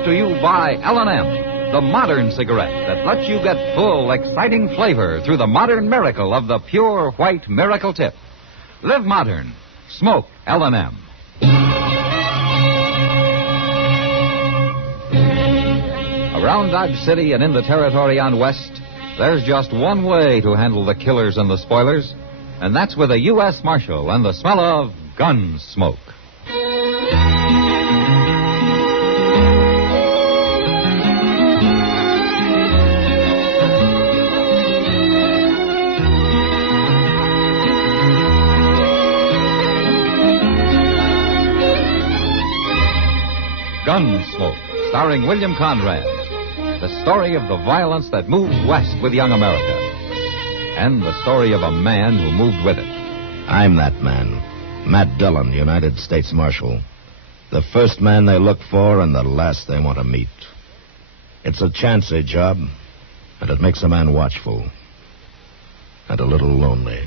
brought to you by L&M, the modern cigarette that lets you get full, exciting flavor through the modern miracle of the pure white Miracle Tip. Live modern. Smoke L&M. Around Dodge City and in the territory on West, there's just one way to handle the killers and the spoilers, and that's with a U.S. Marshal and the smell of Gunsmoke. Gunsmoke, starring William Conrad. The story of the violence that moved west with young America. And the story of a man who moved with it. I'm that man. Matt Dillon, United States Marshal. The first man they look for and the last they want to meet. It's a chancy job, and it makes a man watchful. And a little lonely.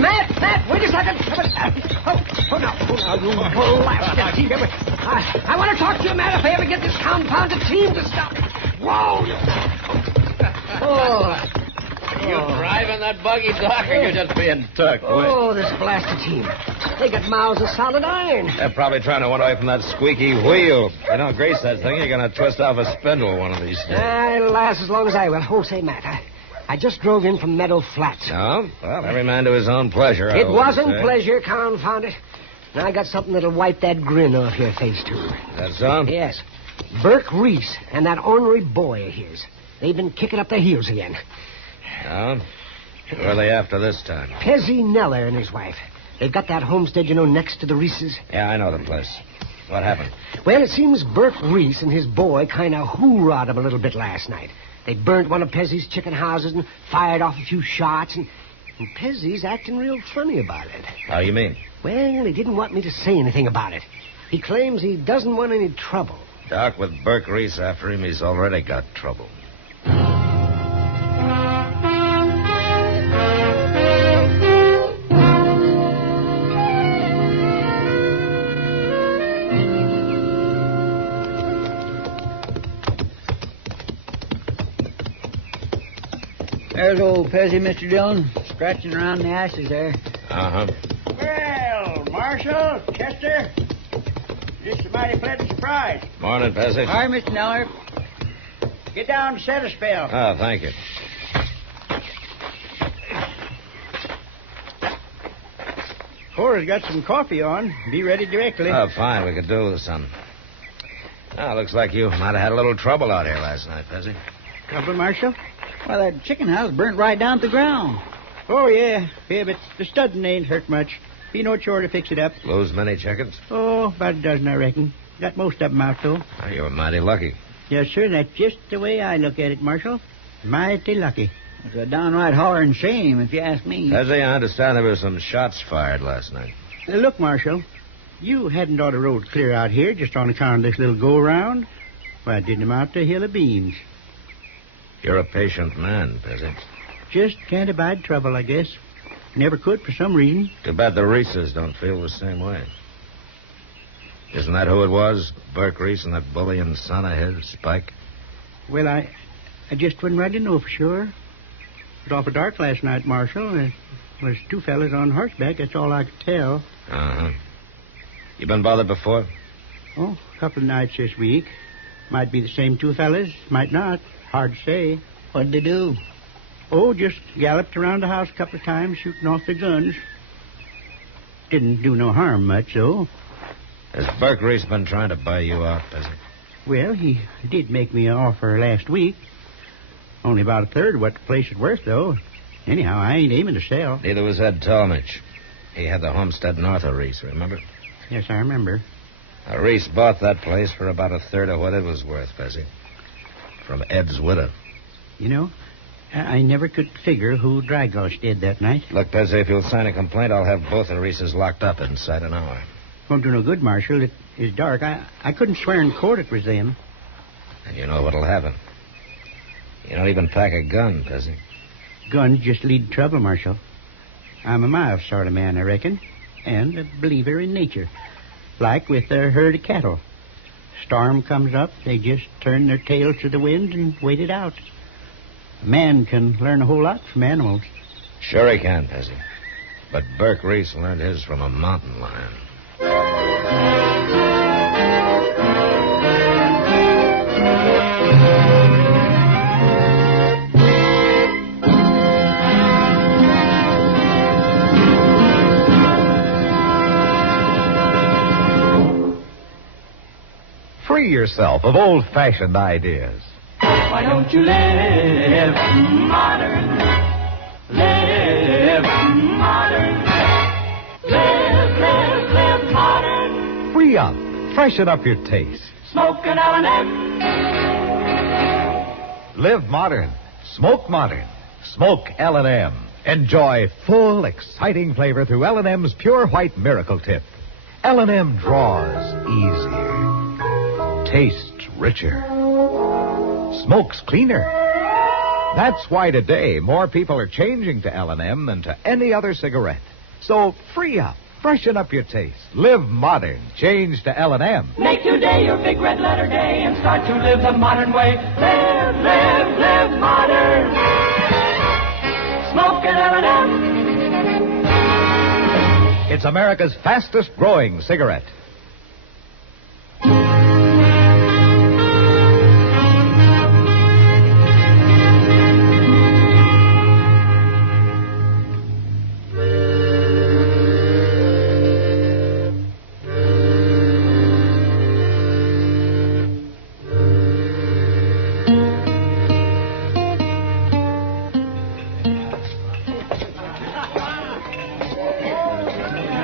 Matt, wait a second. You blasted team. I want to talk to you, Matt, if I ever get this confounded team to stop. Whoa! You driving that buggy, Doc, or you're just being tucked? This blasted team. They got mouths of solid iron. They're probably trying to run away from that squeaky wheel. You don't grease that thing, you're going to twist off a spindle one of these days. It'll last as long as I will. Say, Matt, I just drove in from Meadow Flats. Oh? Well, every man to his own pleasure. It wasn't pleasure, confound it. Now I got something that'll wipe that grin off your face, too. That's so? Yes. Burke Reese and that ornery boy of his. They've been kicking up their heels again. Oh? Who are they after this time? Pezzy Neller and his wife. They've got that homestead, next to the Reeses. Yeah, I know the place. What happened? Well, it seems Burke Reese and his boy kind of hoorah'd him a little bit last night. They burnt one of Pezzy's chicken houses and fired off a few shots, and Pezzy's acting real funny about it. How you mean? Well, he didn't want me to say anything about it. He claims he doesn't want any trouble. Doc, with Burke Reese after him, he's already got trouble. There's old Pezzy, Mr. Dillon, scratching around the ashes there. Uh-huh. Well, Marshal, Chester, just a mighty pleasant surprise. Morning, Pezzy. Hi, Mr. Neller. Get down and set a spell. Oh, thank you. Cora's got some coffee on. Be ready directly. Oh, fine. We could do with some. Oh, looks like you might have had a little trouble out here last night, Pezzy. Trouble, Marshal? Well, that chicken house burnt right down to the ground. Oh, yeah. Yeah, but the studding ain't hurt much. Be no chore to fix it up. Lose many chickens? Oh, about a dozen, I reckon. Got most of them out, though. Oh, you were mighty lucky. Yes, sir. That's just the way I look at it, Marshal. Mighty lucky. It's a downright hollering shame, if you ask me. Pezzy, I understand there were some shots fired last night. Look, Marshal, you hadn't ought to road clear out here just on account of this little go-around. Why, it didn't amount to a hill of beans. You're a patient man, Pezzy. Just can't abide trouble, I guess. Never could for some reason. Too bad the Reeses don't feel the same way. Isn't that who it was? Burke Reese and that bully and son of his, Spike? Well, I just wouldn't ready to know for sure. It was awful dark last night, Marshal. There was two fellas on horseback. That's all I could tell. Uh-huh. You been bothered before? Oh, a couple of nights this week. Might be the same two fellas. Might not. Hard to say. What'd they do? Oh, just galloped around the house a couple of times, shooting off their guns. Didn't do no harm much, though. Has Burke Reese been trying to buy you out, Pezzy? Well, he did make me an offer last week. Only about a third of what the place is worth, though. Anyhow, I ain't aiming to sell. Neither was Ed Talmadge. He had the homestead north of Reese, remember? Yes, I remember. Reese bought that place for about a third of what it was worth, Pezzy. From Ed's widow. You know, I never could figure who Drygos did that night. Look, Pezzy, if you'll sign a complaint, I'll have both the Reeses locked up inside an hour. Won't do no good, Marshal. It is dark. I couldn't swear in court it was them. And you know what'll happen. You don't even pack a gun, Pezzy. Guns just lead to trouble, Marshal. I'm a mild sort of man, I reckon, and a believer in nature. Like with a herd of cattle. Storm comes up, they just turn their tails to the wind and wait it out. A man can learn a whole lot from animals. Sure he can, Pezzy. But Burke Reese learned his from a mountain lion. Free yourself of old-fashioned ideas. Why don't you live modern? Live modern. Live modern. Free up. Freshen up your taste. Smoke an L&M. Live modern. Smoke modern. Smoke L&M. Enjoy full, exciting flavor through L&M's Pure White Miracle Tip. L&M draws easier. Tastes richer. Smokes cleaner. That's why today more people are changing to L&M than to any other cigarette. So free up. Freshen up your taste. Live modern. Change to L&M. Make today your big red letter day and start to live the modern way. Live modern. Smoke an L&M. It's America's fastest growing cigarette.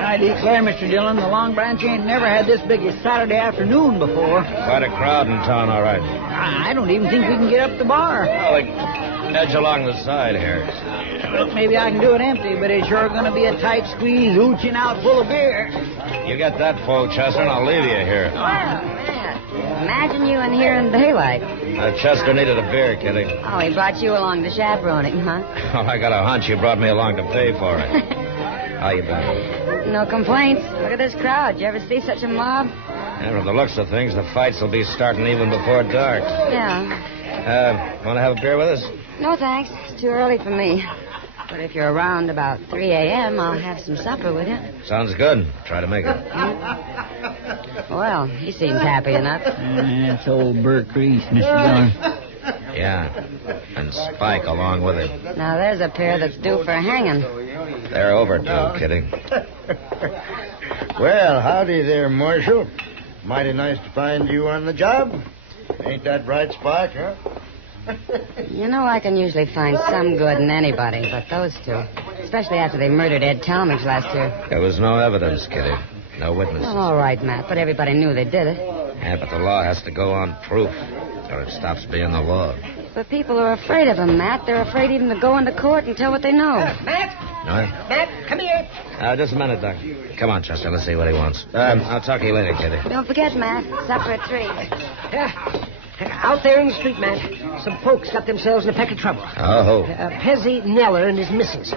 I declare, Mr. Dillon, the Long Branch ain't never had this big a Saturday afternoon before. Quite a crowd in town, all right. I don't even think we can get up the bar. Well, they edge along the side here. Well, maybe I can do it empty, but it's sure going to be a tight squeeze, ooching out full of beer. You get that full, Chester, and I'll leave you here. Wow, man. Imagine you in here in daylight. Chester needed a beer, Kitty. Oh, he brought you along to chaperoning, huh? Well, I got a hunch you brought me along to pay for it. How you been? No complaints. Look at this crowd. You ever see such a mob? And from the looks of things, the fights will be starting even before dark. Yeah. Want to have a beer with us? No, thanks. It's too early for me. But if you're around about 3 a.m., I'll have some supper with you. Sounds good. Try to make it. Well, he seems happy enough. That's old Burke Reese, Mr. Dillon. Yeah. And Spike along with him. Now, there's a pair that's due for hanging. They're overdue, Kitty. Well, howdy there, Marshal. Mighty nice to find you on the job. Ain't that right, Spike, huh? You know, I can usually find some good in anybody, but those two. Especially after they murdered Ed Talmadge last year. There was no evidence, Kitty. No witnesses. Well, all right, Matt, but everybody knew they did it. Yeah, but the law has to go on proof, or it stops being the law. But people are afraid of them, Matt. They're afraid even to go into court and tell what they know. Matt? No? Matt, come here. Just a minute, Doc. Come on, Chester. Let's see what he wants. I'll talk to you later, Kitty. Don't forget, Matt. Supper at 3. Out there in the street, Matt, some folks got themselves in a peck of trouble. Oh. Pezzy Neller and his missus.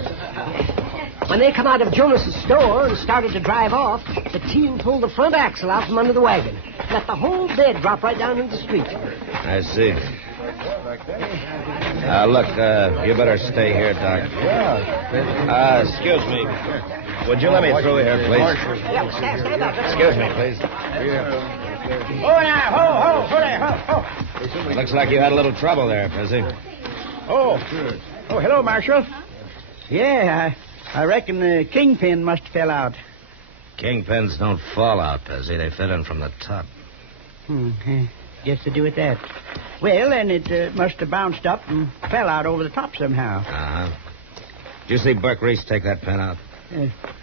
When they come out of Jonas's store and started to drive off, the team pulled the front axle out from under the wagon. Let the whole bed drop right down into the street. I see. Look, you better stay here, Doc. Excuse me. Would you let me through here, please? Stand up. Excuse me, please. Oh, now, ho, there, ho. Looks like you had a little trouble there, Pezzy. Oh, hello, Marshal. Yeah, I reckon the kingpin must have fell out. Kingpins don't fall out, Pezzy. They fit in from the top. Just to do with that. Well, then it must have bounced up and fell out over the top somehow. Uh-huh. Did you see Burke Reese take that pen out?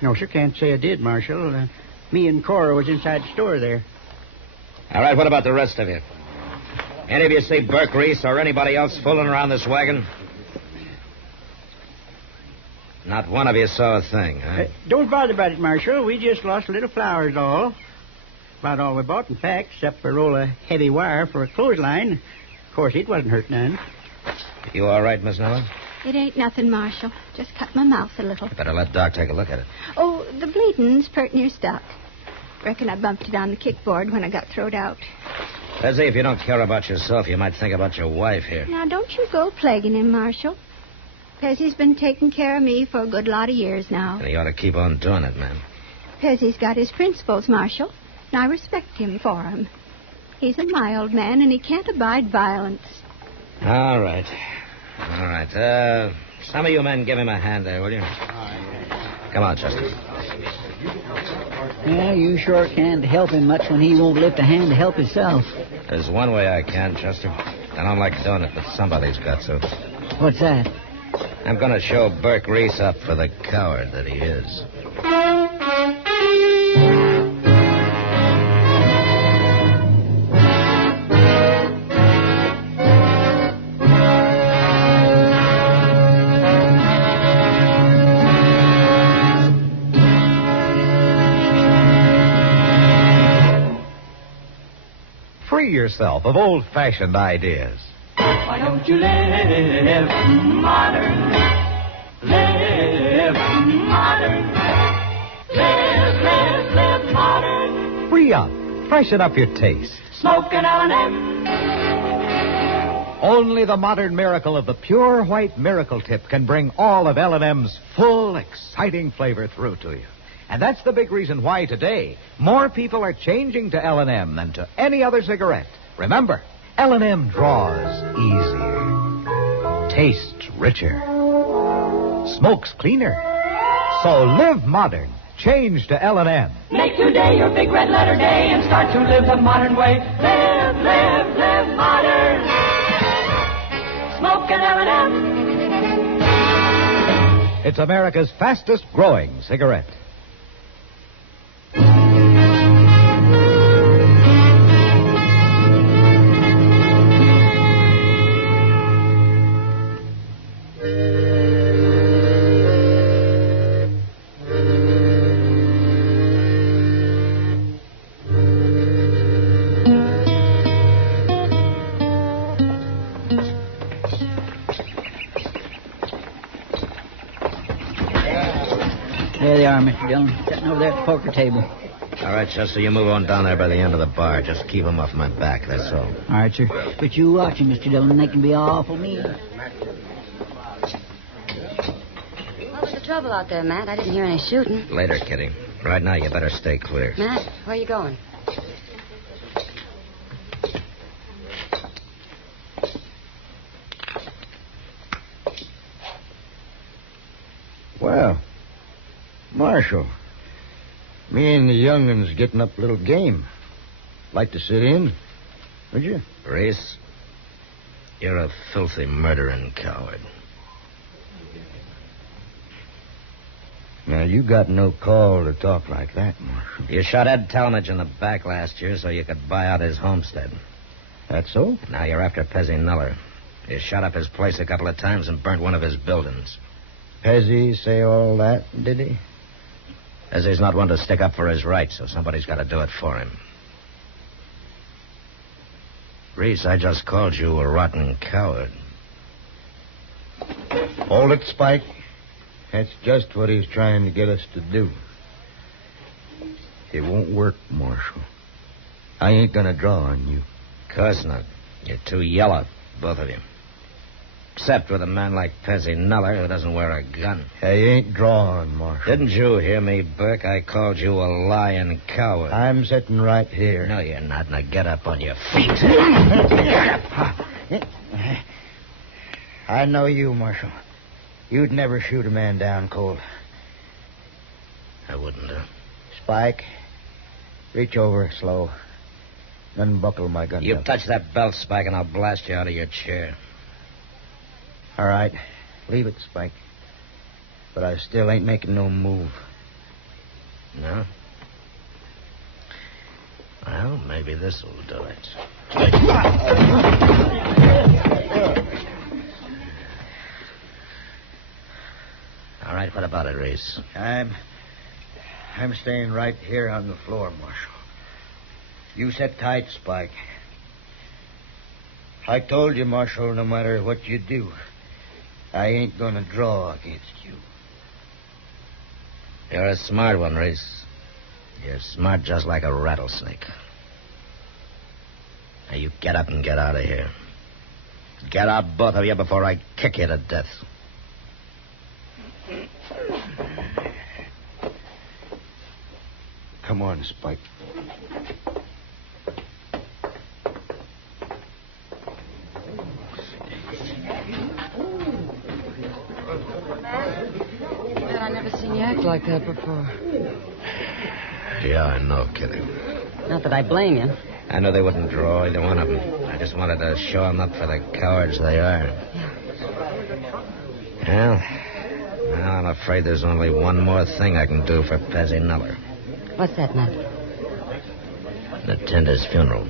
No, sir, can't say I did, Marshal. Me and Cora was inside the store there. All right, what about the rest of you? Any of you see Burke Reese or anybody else fooling around this wagon? Not one of you saw a thing, huh? Don't bother about it, Marshal. We just lost a little flowers, all. About all we bought, in fact, except for a roll of heavy wire for a clothesline. Of course, it wasn't hurt none. You all right, Miss Noah? It ain't nothing, Marshal. Just cut my mouth a little. You better let Doc take a look at it. Oh, the bleeding's pert near stuck. Reckon I bumped it on the kickboard when I got throwed out. Leslie, if you don't care about yourself, you might think about your wife here. Now, don't you go plaguing him, Marshal. Pezzy's been taking care of me for a good lot of years now. And he ought to keep on doing it, man. Pezzy's got his principles, Marshal, and I respect him for 'em. He's a mild man, and he can't abide violence. All right. Some of you men give him a hand there, will you? Come on, Chester. Yeah, you sure can't help him much when he won't lift a hand to help himself. There's one way I can, Chester. I don't like doing it, but somebody's got to. What's that? I'm going to show Burke Reese up for the coward that he is. Free yourself of old-fashioned ideas. Why don't you live modern? Live modern. Live modern. Free up. Freshen up your taste. Smoke an L&M. Only the modern miracle of the pure white miracle tip can bring all of L&M's full, exciting flavor through to you. And that's the big reason why today more people are changing to L&M than to any other cigarette. Remember, L&M draws easier, tastes richer, smokes cleaner. So live modern. Change to L&M. Make today your big red letter day and start to live the modern way. Live modern. Smoke an L&M. It's America's fastest growing cigarette. There they are, Mr. Dillon, sitting over there at the poker table. All right, Chester, you move on down there by the end of the bar. Just keep them off my back, that's all. All right, sir. But you watch them, Mr. Dillon. They can be awful mean. What was the trouble out there, Matt? I didn't hear any shooting. Later, Kitty. Right now, you better stay clear. Matt, where are you going? Well, Marshal, me and the youngun's getting up a little game. Like to sit in, would you? Reese, you're a filthy murdering coward. Now, you got no call to talk like that, Marshal. You shot Ed Talmadge in the back last year so you could buy out his homestead. That so? Now you're after Pezzy Nuller. You shot up his place a couple of times and burnt one of his buildings. Pezzy say all that, did he? Pezzy's not one to stick up for his rights, so somebody's got to do it for him. Reese, I just called you a rotten coward. Hold it, Spike. That's just what he's trying to get us to do. It won't work, Marshal. I ain't gonna draw on you. Of course not. You're too yellow, both of you. Except with a man like Pezzy Nuller who doesn't wear a gun. I ain't drawing, Marshal. Didn't you hear me, Burke? I called you a lying coward. I'm sitting right here. No, you're not. Now get up on your feet. I know you, Marshal. You'd never shoot a man down cold. I wouldn't. Spike, reach over slow. Unbuckle my gun. You belt. touch that belt, Spike, and I'll blast you out of your chair. All right. Leave it, Spike. But I still ain't making no move. No? Well, maybe this will do it. All right, what about it, Reese? I'm staying right here on the floor, Marshal. You sit tight, Spike. I told you, Marshal, no matter what you do, I ain't gonna draw against you. You're a smart one, Reese. You're smart just like a rattlesnake. Now, you get up and get out of here. Get out, both of you, before I kick you to death. Come on, Spike. Man, I never seen you act like that before. Yeah, I know, Kitty. Not that I blame you. I know they wouldn't draw, either one of them. I just wanted to show them up for the cowards they are. Well, I'm afraid there's only one more thing I can do for Pezzy Nuller. What's that, Matt? Attend his funeral.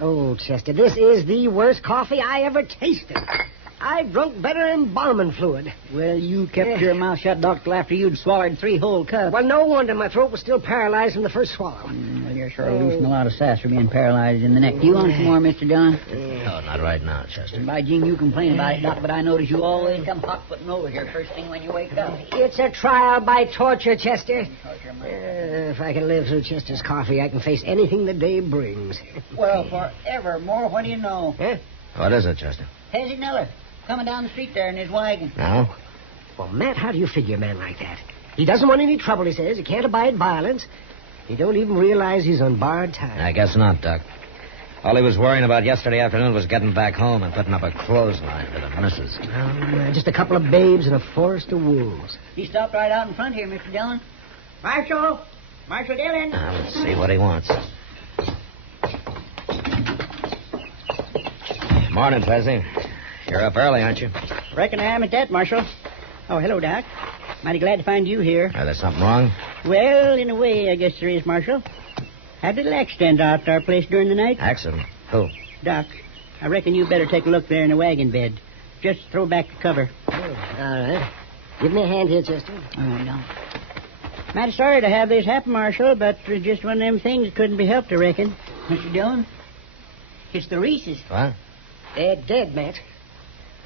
Old Chester, this is the worst coffee I ever tasted. I've drunk better embalming fluid. Well, you kept your mouth shut, Doctor, after you'd swallowed 3 whole cups. Well, no wonder my throat was still paralyzed from the first swallow. Well, you're sure losing a lot of sass for being paralyzed in the neck. Do you want some more, Mr. Dillon? No, not right now, Chester. By Jing, you complain about it, Doc, but I notice you always come hot-footing over here first thing when you wake up. It's a trial by torture, Chester. If I can live through Chester's coffee, I can face anything the day brings. Well, forevermore, what do you know? Huh? What is it, Chester? Pezzy Nuller, coming down the street there in his wagon. No? Well, Matt, how do you figure a man like that? He doesn't want any trouble, he says. He can't abide violence. He don't even realize he's on borrowed time. I guess not, Doc. All he was worrying about yesterday afternoon was getting back home and putting up a clothesline for the missus. Just a couple of babes and a forest of wolves. He stopped right out in front here, Mr. Dillon. Marshal Dillon. Let's see what he wants. Morning, Pezzy. You're up early, aren't you? Reckon I am at that, Marshal. Oh, hello, Doc. Mighty glad to find you here. There's something wrong? Well, in a way, I guess there is, Marshal. Had a little accident out at our place during the night. Accident? Who? Doc, I reckon you better take a look there in the wagon bed. Just throw back the cover. Oh, all right. Give me a hand here, Chester. Oh, no. Mighty sorry to have this happen, Marshal, but just one of them things that couldn't be helped, I reckon. Mr. Dillon, it's the Reeses. What? They're dead, Matt.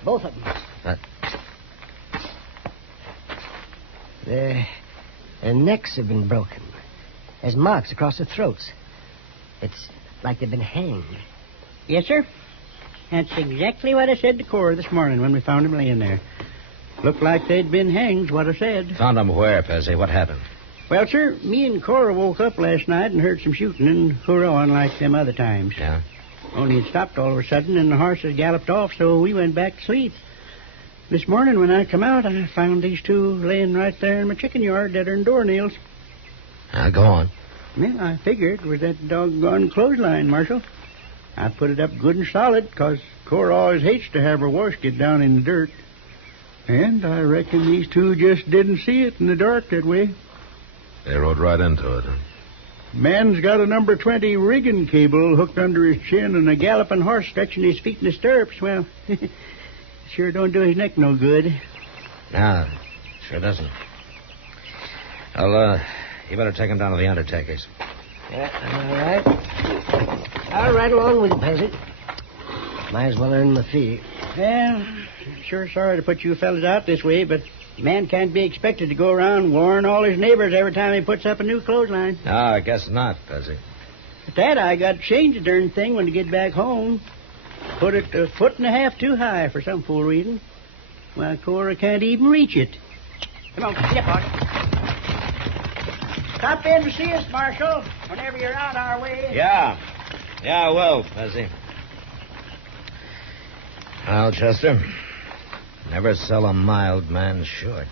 Both of them. What? Their necks have been broken. There's marks across their throats. It's like they've been hanged. Yes, sir. That's exactly what I said to Cora this morning when we found him laying there. Looked like they'd been hanged, what I said. Found him where, Pezzy? What happened? Well, sir, me and Cora woke up last night and heard some shooting and hurrahing like them other times. Yeah? Only it stopped all of a sudden and the horses galloped off, so we went back to sleep. This morning when I come out, I found these two laying right there in my chicken yard, deader than doornails. Go on. Well, I figured it was that doggone clothesline, Marshal. I put it up good and solid, 'cause Cora always hates to have her wash get down in the dirt. And I reckon these two just didn't see it in the dark that way. They rode right into it, huh? Man's got a number 20 rigging cable hooked under his chin and a galloping horse stretching his feet in the stirrups. Well, sure don't do his neck no good. No, sure doesn't. Well, you better take him down to the undertaker's. Yeah, all right. I'll ride along with you, Pezzy. Might as well earn my fee. Well, sure sorry to put you fellas out this way, but a man can't be expected to go around warning all his neighbors every time he puts up a new clothesline. No, I guess not, Pezzy. At that, I got to change the darn thing when I get back home. Put it a foot and a half too high for some fool reason. Well, Cora can't even reach it. Come on, get up, Stop in to see us, Marshal, whenever you're out our way. Yeah, I will, Pezzy. Well, Chester, never sell a mild man short.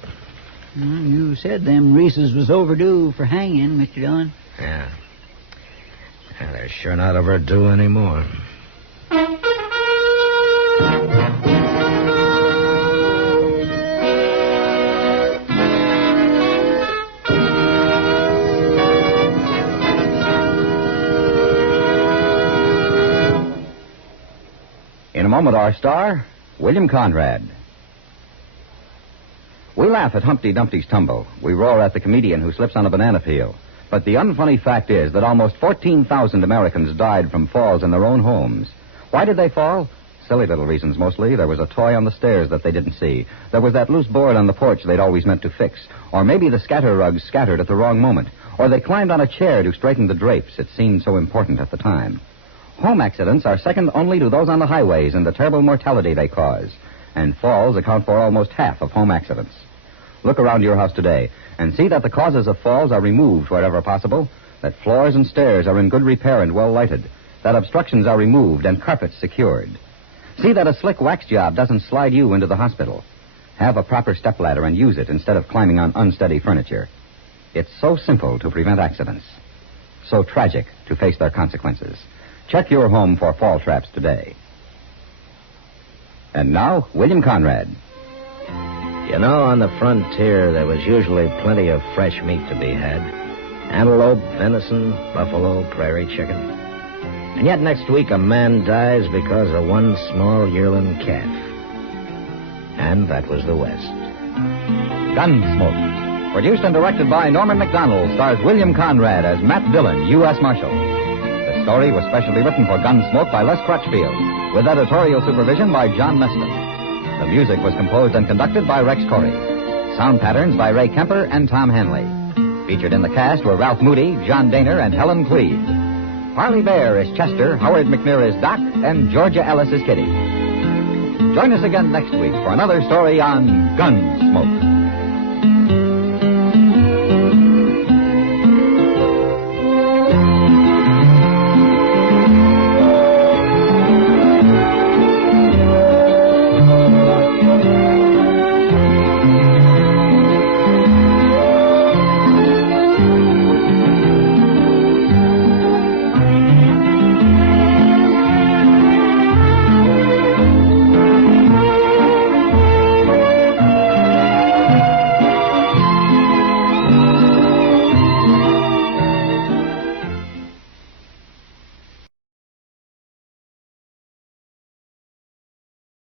You said them Reeses was overdue for hanging, Mr. Dillon. Yeah. They're sure not overdue anymore. Moment our star, William Conrad. We laugh at Humpty Dumpty's tumble. We roar at the comedian who slips on a banana peel. But the unfunny fact is that almost 14,000 Americans died from falls in their own homes. Why did they fall? Silly little reasons mostly. There was a toy on the stairs that they didn't see. There was that loose board on the porch they'd always meant to fix. Or maybe the scatter rugs scattered at the wrong moment. Or they climbed on a chair to straighten the drapes. It seemed so important at the time. Home accidents are second only to those on the highways in the terrible mortality they cause. And falls account for almost half of home accidents. Look around your house today and see that the causes of falls are removed wherever possible, that floors and stairs are in good repair and well lighted, that obstructions are removed and carpets secured. See that a slick wax job doesn't slide you into the hospital. Have a proper stepladder and use it instead of climbing on unsteady furniture. It's so simple to prevent accidents, so tragic to face their consequences. Check your home for fall traps today. And now, William Conrad. You know, on the frontier, there was usually plenty of fresh meat to be had. Antelope, venison, buffalo, prairie chicken. And yet next week a man dies because of one small yearling calf. And that was the West. Gunsmoke. Produced and directed by Norman Macdonnell, stars William Conrad as Matt Dillon, U.S. Marshal. The story was specially written for Gunsmoke by Les Crutchfield, with editorial supervision by John Meston. The music was composed and conducted by Rex Corey. Sound patterns by Ray Kemper and Tom Hanley. Featured in the cast were Ralph Moody, John Daner, and Helen Cleve. Harley Bear is Chester, Howard McNear is Doc, and Georgia Ellis is Kitty. Join us again next week for another story on Gunsmoke.